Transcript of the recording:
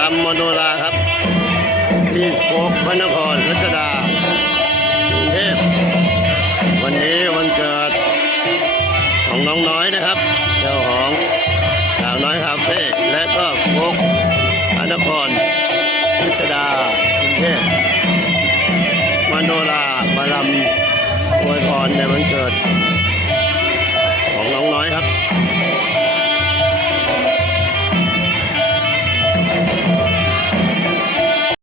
รำมโนราครับ ที่โฟกพระนครรัชดาเทพวันนี้วันเกิดของน้องน้อยนะครับ เจ้าของสาวน้อยคาเฟ่และก็โฟกพระนครรัชดากรุงเทพมโนรามาลำอวยพรในวันเกิด